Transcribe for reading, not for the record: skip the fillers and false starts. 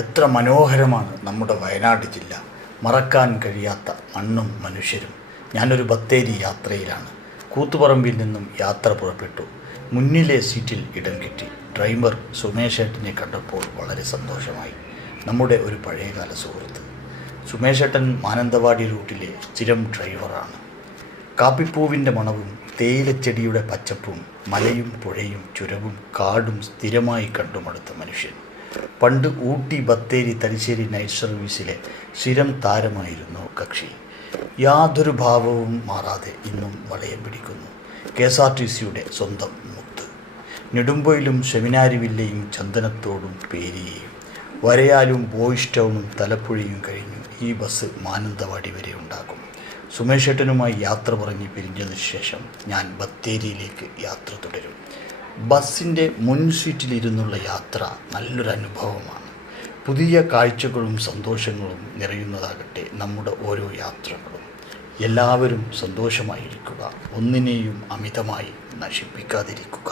എത്ര മനോഹരമാണ് നമ്മുടെ വയനാട് ജില്ല. മറക്കാൻ കഴിയാത്ത മണ്ണും മനുഷ്യരും. ഞാനൊരു ബത്തേരി യാത്രയിലാണ്. കൂത്തുപറമ്പിൽ നിന്നും യാത്ര പുറപ്പെട്ടു. മുന്നിലെ സീറ്റിൽ ഇടം കിട്ടി. ഡ്രൈവർ സുമേഷേട്ടനെ കണ്ടപ്പോൾ വളരെ സന്തോഷമായി. നമ്മുടെ ഒരു പഴയകാല സുഹൃത്ത്. സുമേഷേട്ടൻ മാനന്തവാടി റൂട്ടിലെ സ്ഥിരം ഡ്രൈവറാണ്. കാപ്പിപ്പൂവിൻ്റെ മണവും തേയിലച്ചെടിയുടെ പച്ചപ്പും മലയും പുഴയും ചുരവും കാടും സ്ഥിരമായി കണ്ടുമടുത്ത മനുഷ്യൻ. പണ്ട് ഊട്ടി, ബത്തേരി, തലശ്ശേരി നൈറ്റ് സർവീസിലെ സ്ഥിരം താരമായിരുന്നു കക്ഷി. യാതൊരു ഭാവവും മാറാതെ ഇന്നും വളയം പിടിക്കുന്നു. KSRTCയുടെ സ്വന്തം മുത്ത്. നെടുമ്പൊയിലും സെമിനാരി വില്ലയും ചന്ദനത്തോടും പേരിയെയും വരയാലും ബോയ്സ് ടൗണും തലപ്പുഴയും കഴിഞ്ഞു ഈ ബസ് മാനന്തവാടി വരെ ഉണ്ടാകും. സുമേഷേട്ടനുമായി യാത്ര പറഞ്ഞ് പിരിഞ്ഞതിന് ശേഷം ഞാൻ ബത്തേരിയിലേക്ക് യാത്ര തുടരും. ബസ്സിൻ്റെ മുൻ സീറ്റിലിരുന്നുള്ള യാത്ര നല്ലൊരു അനുഭവമാണ്. പുതിയ കാഴ്ചകളും സന്തോഷങ്ങളും നിറയുന്നതാകട്ടെ നമ്മുടെ ഓരോ യാത്രകളും. എല്ലാവരും സന്തോഷമായിരിക്കുക, ഒന്നിനെയും അമിതമായി നശിപ്പിക്കാതിരിക്കുക.